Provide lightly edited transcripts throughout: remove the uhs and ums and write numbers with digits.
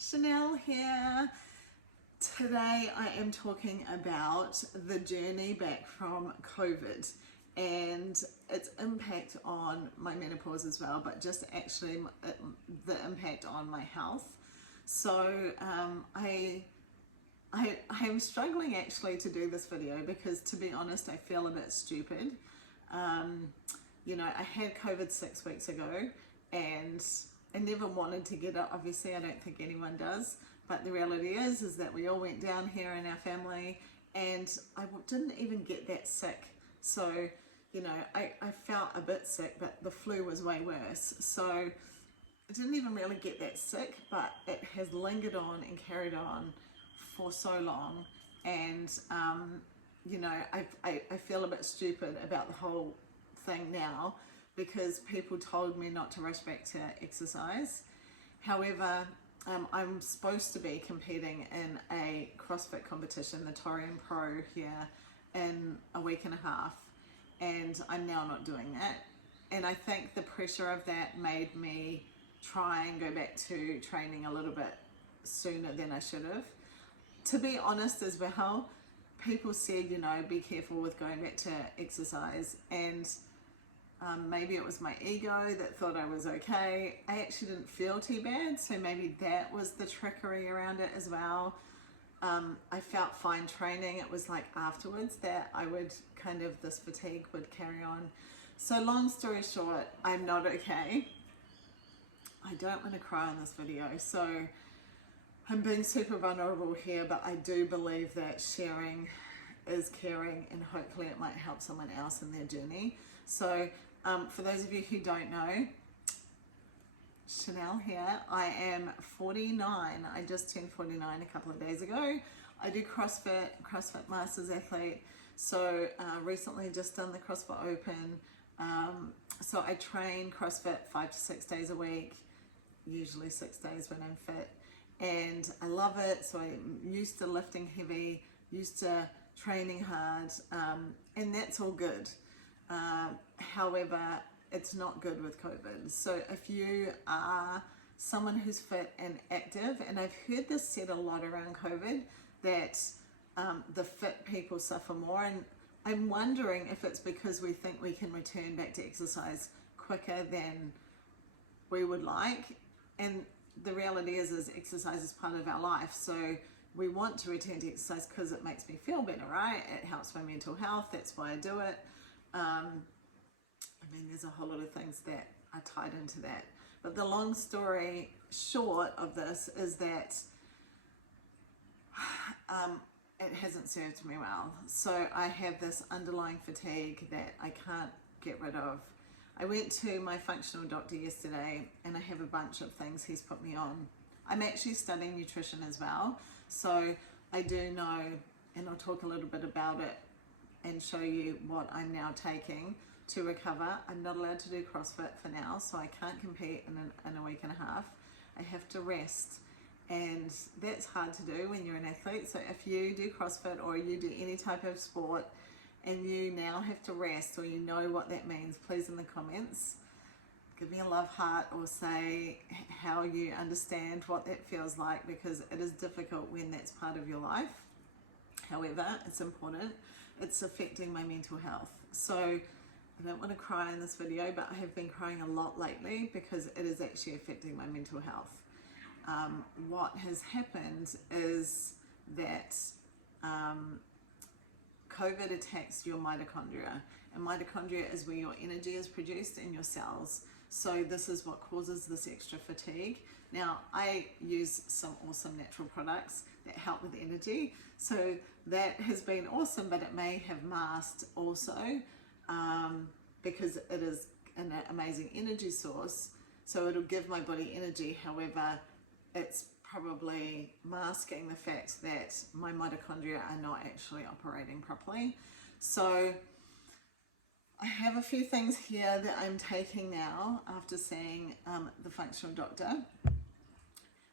Chanel here. Today I am talking about the journey back from COVID and its impact on my menopause as well, but just actually the impact on my health. So I'm struggling actually to do this video because, to be honest, I feel a bit stupid. I had COVID 6 weeks ago and I never wanted to get it. Obviously, I don't think anyone does. But the reality is that we all went down here in our family and I didn't even get that sick. So, I felt a bit sick, but the flu was way worse. So I didn't even really get that sick, but it has lingered on and carried on for so long. And, I feel a bit stupid about the whole thing now because people told me not to rush back to exercise. However, I'm supposed to be competing in a CrossFit competition, the Torium Pro, here in a week and a half, and I'm now not doing that. And I think the pressure of that made me try and go back to training a little bit sooner than I should have. To be honest as well, people said, be careful with going back to exercise, and maybe it was my ego that thought I was okay. I actually didn't feel too bad, so maybe that was the trickery around it as well. I felt fine training. It was like afterwards that this fatigue would carry on. So long story short, I'm not okay. I don't want to cry on this video, so I'm being super vulnerable here, but I do believe that sharing is caring and hopefully it might help someone else in their journey. So for those of you who don't know, Chanel here. I am 49. I just turned 49 a couple of days ago. I do CrossFit Masters athlete. So recently just done the CrossFit Open. So I train CrossFit 5 to 6 days a week, usually 6 days when I'm fit. And I love it. So I'm used to lifting heavy, used to training hard, and that's all good. However, it's not good with COVID. So if you are someone who's fit and active, and I've heard this said a lot around COVID, that the fit people suffer more, and I'm wondering if it's because we think we can return back to exercise quicker than we would like. And the reality is exercise is part of our life. So we want to return to exercise because it makes me feel better, right? It helps my mental health. That's why I do it. There's a whole lot of things that are tied into that. But the long story short of this is that it hasn't served me well. So I have this underlying fatigue that I can't get rid of. I went to my functional doctor yesterday and I have a bunch of things he's put me on. I'm actually studying nutrition as well. So I do know, and I'll talk a little bit about it and show you what I'm now taking to recover. I'm not allowed to do CrossFit for now, so I can't compete in a week and a half. I have to rest, and that's hard to do when you're an athlete. So if you do CrossFit or you do any type of sport and you now have to rest, or you know what that means, please in the comments give me a love heart or say how you understand what that feels like, because it is difficult when that's part of your life. However, it's important. It's affecting my mental health. So I don't want to cry in this video, but I have been crying a lot lately because it is actually affecting my mental health. What has happened is that COVID attacks your mitochondria, and mitochondria is where your energy is produced in your cells. So this is what causes this extra fatigue. Now, I use some awesome natural products that help with energy. So that has been awesome, but it may have masked also because it is an amazing energy source. So it'll give my body energy. However, it's probably masking the fact that my mitochondria are not actually operating properly. So I have a few things here that I'm taking now after seeing the functional doctor.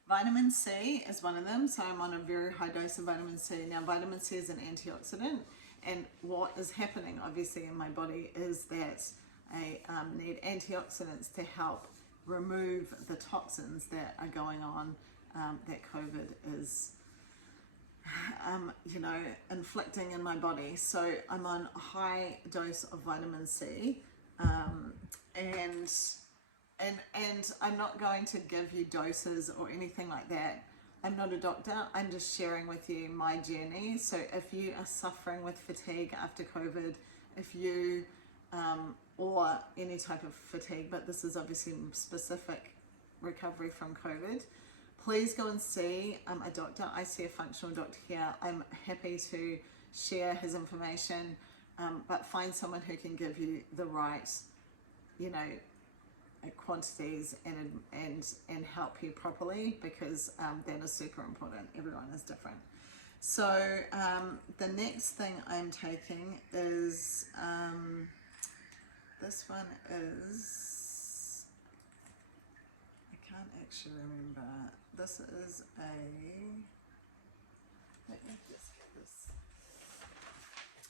Vitamin C is one of them, so I'm on a very high dose of vitamin C. Now, vitamin C is an antioxidant, and what is happening obviously in my body is that I need antioxidants to help remove the toxins that are going on that COVID is you know, inflicting in my body. So I'm on a high dose of vitamin C, and I'm not going to give you doses or anything like that. I'm not a doctor. I'm just sharing with you my journey. So if you are suffering with fatigue after COVID, if you or any type of fatigue, but this is obviously specific recovery from COVID, please go and see a doctor. I see a functional doctor here. I'm happy to share his information, but find someone who can give you the right, you know, quantities and help you properly, because that is super important. Everyone is different. So the next thing I'm taking is this one is, I can't actually remember. This is let me just get this.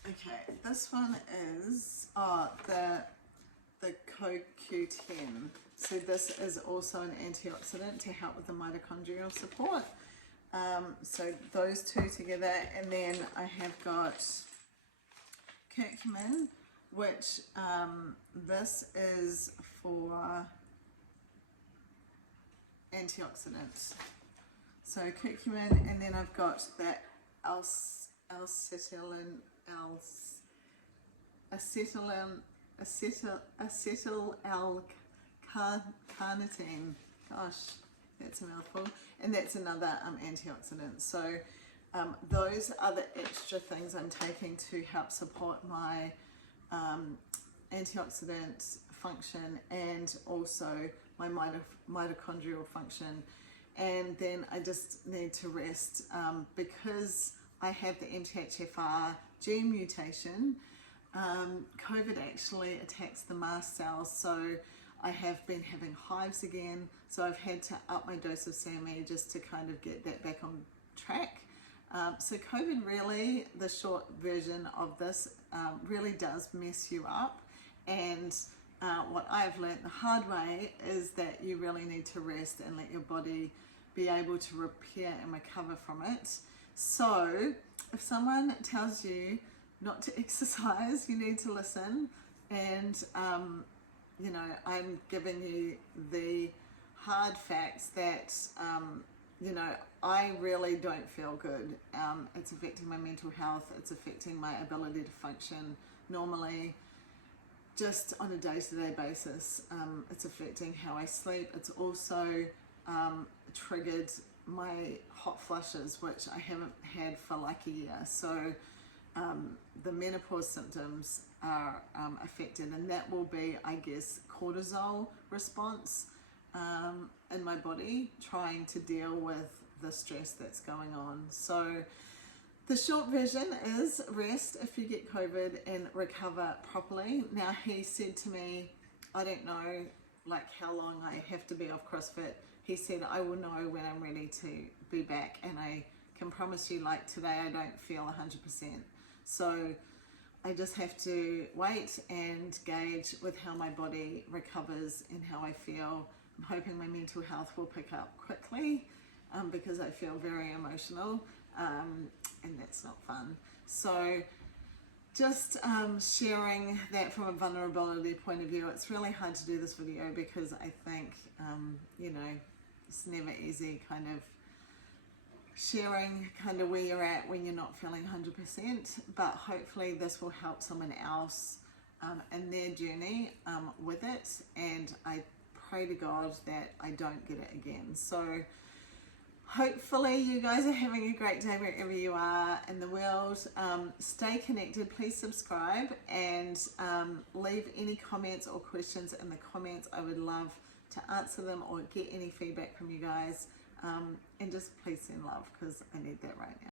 Okay, this one is the CoQ10. So this is also an antioxidant to help with the mitochondrial support. So those two together, and then I have got curcumin, which this is for antioxidants. So curcumin, and then I've got that acetyl-L-carnitine. Gosh, that's a mouthful. And that's another antioxidant. So those are the extra things I'm taking to help support my antioxidant function and also my mitochondrial function. And then I just need to rest because I have the MTHFR gene mutation. COVID actually attacks the mast cells, so I have been having hives again, so I've had to up my dose of SAMe just to kind of get that back on track. So COVID really, the short version of this, really does mess you up, and what I've learned the hard way is that you really need to rest and let your body be able to repair and recover from it. So if someone tells you not to exercise, you need to listen, and you know, I'm giving you the hard facts that you know, I really don't feel good. It's affecting my mental health, it's affecting my ability to function normally just on a day-to-day basis. It's affecting how I sleep. It's also triggered my hot flushes, which I haven't had for like a year. So the menopause symptoms are affected, and that will be, I guess, cortisol response in my body trying to deal with the stress that's going on. So the short version is rest if you get COVID and recover properly. Now, he said to me, I don't know like how long I have to be off CrossFit. He said, I will know when I'm ready to be back, and I can promise you, like today, I don't feel 100%. So I just have to wait and gauge with how my body recovers and how I feel. I'm hoping my mental health will pick up quickly because I feel very emotional, and that's not fun. So just sharing that from a vulnerability point of view. It's really hard to do this video because I think, you know, it's never easy kind of sharing kind of where you're at when you're not feeling 100%, but hopefully this will help someone else in their journey with it, and I pray to God that I don't get it again. So hopefully you guys are having a great day wherever you are in the world. Stay connected, please subscribe, and leave any comments or questions in the comments. I would love to answer them or get any feedback from you guys. And just please send love because I need that right now.